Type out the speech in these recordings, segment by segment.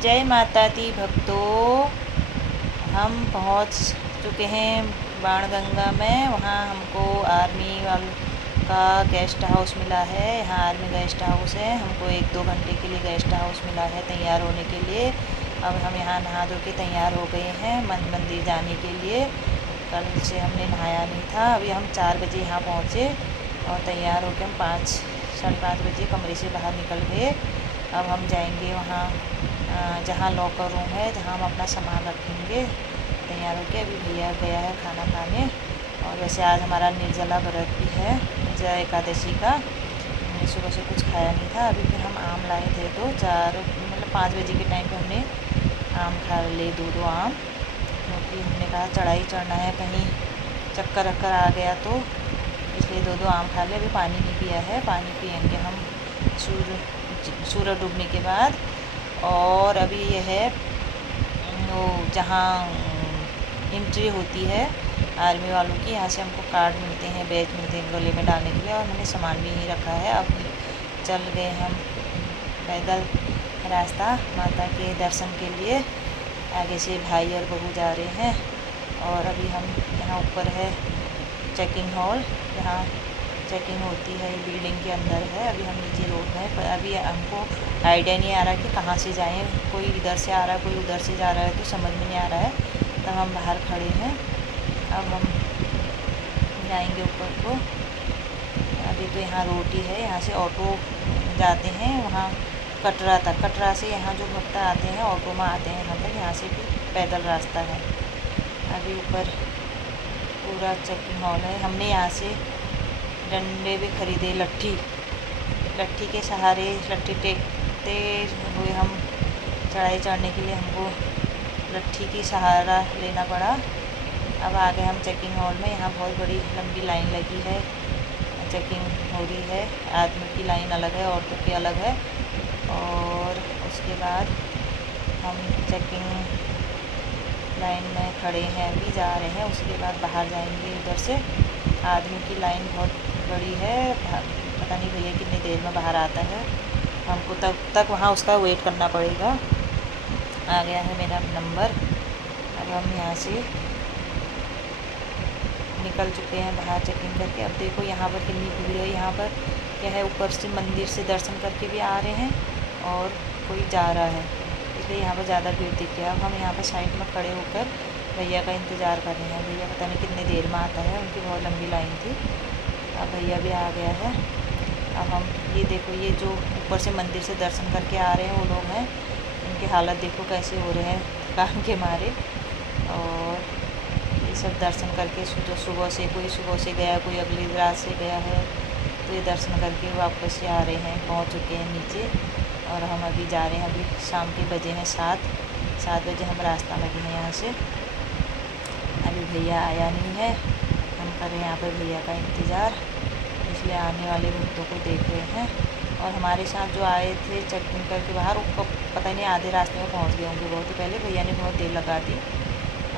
जय माता दी भक्तों। हम पहुंच चुके हैं बाणगंगा में। वहां हमको आर्मी वाल का गेस्ट हाउस मिला है। यहाँ आर्मी गेस्ट हाउस है। हमको 1-2 घंटे के लिए गेस्ट हाउस मिला है तैयार होने के लिए। अब हम यहाँ नहा धो के तैयार हो गए हैं मंदिर जाने के लिए। कल से हमने नहाया नहीं था। अभी हम 4 बजे यहाँ पहुँचे और तैयार होकर हम 5-5:30 बजे कमरे से बाहर निकल गए। अब हम जाएंगे वहाँ जहाँ लॉकर रूम है, जहाँ हम अपना सामान रखेंगे। तैयार होके अभी भैया गया है खाना खाने। और वैसे आज हमारा निर्जला व्रत भी है, निर्जला एकादशी का। हमने सुबह से कुछ खाया नहीं था। अभी फिर हम आम लाए थे तो 5 बजे के टाइम पे हमने आम खा ले 2 आम, क्योंकि हमने कहा चढ़ाई चढ़ना है, कहीं चक्कर वक्कर आ गया तो इसलिए 2 आम खा ले। अभी पानी नहीं पिया है, पानी पियेंगे हम सूरज डूबने के बाद। और अभी यह है वो जहाँ एंट्री होती है आर्मी वालों की, यहाँ से हमको कार्ड मिलते हैं, बैज मिलते हैं गले में डालने के लिए। और मैंने सामान भी यहीं रखा है। अब चल गए हम पैदल रास्ता माता के दर्शन के लिए। आगे से भाई और बहू जा रहे हैं। और अभी हम यहाँ ऊपर है चेकिंग हॉल, जहाँ चेकिंग होती है, ये बिल्डिंग के अंदर है। अभी हम नीचे रोड में, पर अभी हमको आइडिया नहीं आ रहा कि कहाँ से जाएं। कोई इधर से आ रहा है, कोई उधर से जा रहा है, तो समझ में नहीं आ रहा है। तब हम बाहर खड़े हैं। अब हम जाएंगे ऊपर को। अभी तो यहाँ रोड ही है, यहाँ से ऑटो जाते हैं वहाँ कटरा तक। कटरा से यहाँ जो भक्त आते हैं ऑटो में आते हैं यहाँ तक। यहाँ से भी पैदल रास्ता है। अभी ऊपर पूरा चेकिंग हॉल है। हमने यहाँ से डंडे भी खरीदे, लट्ठी के सहारे, लट्ठी टेकते हुए हम चढ़ाई चढ़ने के लिए हमको लट्ठी की सहारा लेना पड़ा। अब आ गए हम चेकिंग हॉल में। यहाँ बहुत बड़ी लंबी लाइन लगी है, चेकिंग हो रही है। आदमी की लाइन अलग है, औरतों की अलग है। और उसके बाद हम चेकिंग लाइन में खड़े हैं, अभी जा रहे हैं। उसके बाद बाहर जाएंगे इधर से। आदमी की लाइन बहुत बड़ी है, पता नहीं भैया कितनी देर में बाहर आता है। हमको तब तक वहाँ उसका वेट करना पड़ेगा। आ गया है मेरा नंबर। अब हम यहाँ से निकल चुके हैं बाहर चेकिंग करके। अब देखो यहाँ पर कितनी भीड़ है। यहाँ पर क्या है, ऊपर से मंदिर से दर्शन करके भी आ रहे हैं और कोई जा रहा है, इसलिए यहाँ पर ज़्यादा भीड़ दिख रही है। अब हम यहाँ पर साइड में खड़े होकर भैया का इंतज़ार कर रहे हैं। भैया पता नहीं कितनी देर में आता है, उनकी बहुत लंबी लाइन थी। अब भैया भी आ गया है। अब हम ये देखो, ये जो ऊपर से मंदिर से दर्शन करके आ रहे हैं वो लोग हैं, इनकी हालत देखो कैसे हो रहे हैं थकान के मारे। और ये सब दर्शन करके जो सुबह से, कोई सुबह से गया, कोई अगली रात से गया है, तो ये दर्शन करके वापस से आ रहे हैं। पहुँच चुके हैं नीचे और हम अभी जा रहे हैं। अभी शाम के बजे हैं 7 बजे हम रास्ता लगे हैं यहाँ से। अभी भैया आया नहीं है, हम कर रहे हैं यहाँ पर भैया का इंतज़ार, इसलिए आने वाले भक्तों को देख रहे हैं। और हमारे साथ जो आए थे चेकिंग करके बाहर, उनको पता नहीं आधे रास्ते में पहुँच गए होंगे बहुत ही पहले। भैया ने बहुत देर लगा दी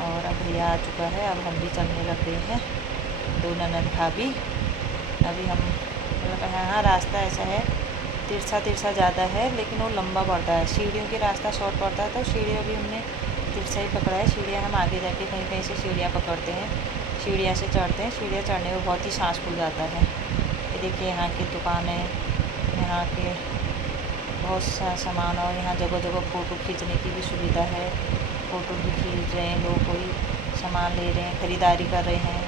और अब भैया आ चुका है। अब हम भी चलने लग गए हैं, 2 ननद भाभी। अभी हम मतलब यहाँ रास्ता ऐसा है, तिरछा ज़्यादा है, लेकिन वो लंबा पड़ता है। सीढ़ियों के रास्ता शॉर्ट पड़ता है, तो सीढ़ियाँ भी हमने तिरछा ही पकड़ा है। सीढ़ियाँ हम आगे जाके कहीं कहीं से सीढ़ियाँ पकड़ते हैं, सीढ़ियाँ से चढ़ते हैं। सीढ़ियाँ चढ़ने में बहुत ही सांस फूल जाता है। ये देखिए यहाँ की दुकानें, यहाँ के बहुत सा सामान। और यहाँ जगह जगह फ़ोटो खींचने की भी सुविधा है। फ़ोटो भी खींच रहे हैं लोग, कोई सामान ले रहे हैं, ख़रीदारी कर रहे हैं।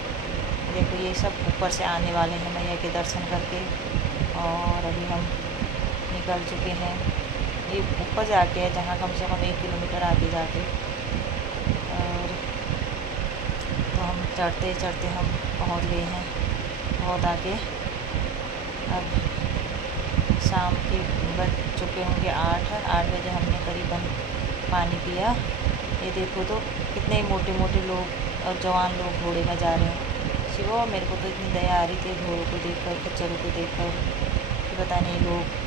देखो ये सब ऊपर से आने वाले हैं मैया के दर्शन करके। और अभी हम निकल चुके हैं। ये ऊपर जाके है, जहाँ कम से कम 1 किलोमीटर आगे जाके। और तो हम चढ़ते चढ़ते हम पहुँच गए हैं बहुत आगे। अब शाम के बज चुके होंगे 8 बजे। हमने करीबन पानी पिया। ये देखो तो कितने मोटे मोटे लोग और जवान लोग घोड़े में जा रहे हैं। शिवो, मेरे को तो इतनी दया आ रही थी घोड़ों को देखकर, खच्चरों को देखकर, कि पता नहीं लोग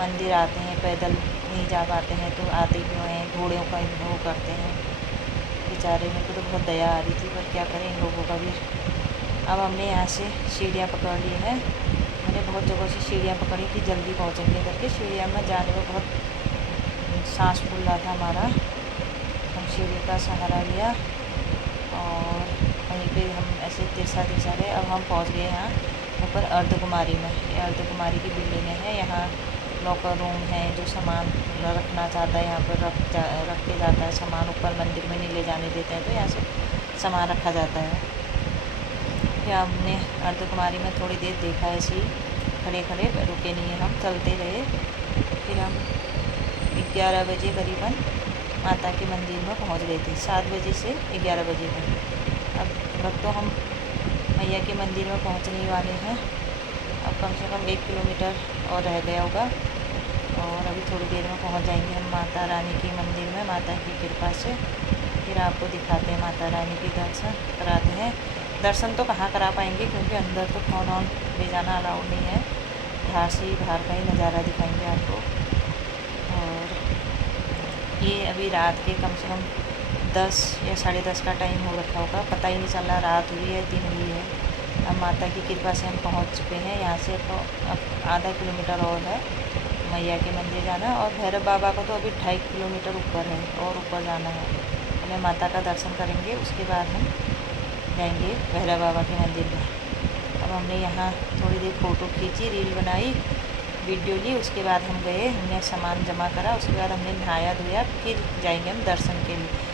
मंदिर आते हैं पैदल नहीं जा पाते हैं तो आते क्यों हैं, घोड़ों का वो करते हैं बेचारे। मेरे को तो बहुत दया आ रही थी, पर क्या करें इन लोगों का भी। अब हमने यहाँ से सीढ़ियाँ पकड़ ली हैं। मैंने बहुत जगह से सीढ़ियाँ पकड़ी कि जल्दी पहुँचेंगे करके। सीढ़ियाँ में जाने में बहुत सांस फूल रहा था हमारा। हम सीढ़ी का सहारा लिया और वहीं पे हम ऐसे तिरछा तिरछा गए। अब हम पहुंच गए यहाँ ऊपर अर्धकुमारी में। ये अर्धकुमारी की बिल्डिंग है। यहाँ लॉकर रूम है, जो सामान रखना चाहता है यहाँ पर रख के जाता है सामान। ऊपर मंदिर में नहीं ले जाने देते हैं, तो यहाँ से सामान रखा जाता है। फिर हमने अर्धकुमारी में थोड़ी देर देखा, ऐसे ही खड़े खड़े, रुके नहीं, हम चलते रहे। फिर हम 11 बजे करीबन माता के मंदिर में पहुंच गए थे। 7 बजे से 11 बजे तक। अब तो हम मैया के मंदिर में पहुंचने ही वाले हैं। अब कम से कम 1 किलोमीटर और रह गया होगा और अभी थोड़ी देर में पहुंच जाएंगे हम माता रानी के मंदिर में, माता की कृपा से। फिर आपको दिखाते हैं माता रानी के दर्शन कराते हैं। दर्शन तो कहाँ करा पाएंगे, क्योंकि अंदर तो फ़ोन ऑन ले जाना अलाउड नहीं है। बाहर से ही, बाहर का ही नज़ारा दिखाएंगे आपको। और ये अभी रात के कम से कम 10 या 10:30 का टाइम हो रखा होगा, पता ही नहीं चल रहा रात हुई है दिन हुई है। अब माता की कृपा से हम पहुंच चुके हैं। यहाँ से तो अब आधा किलोमीटर और है मैया के मंदिर जाना, और भैरव बाबा को तो अभी 2.5 किलोमीटर ऊपर है और ऊपर जाना है। पहले माता का दर्शन करेंगे, उसके बाद हम जाएंगे भैरव बाबा के मंदिर में। अब हमने यहाँ थोड़ी देर फ़ोटो खींची, रील बनाई, वीडियो ली। उसके बाद हम गए, हमने सामान जमा करा, उसके बाद हमने नहाया धोया, फिर जाएंगे हम दर्शन के लिए।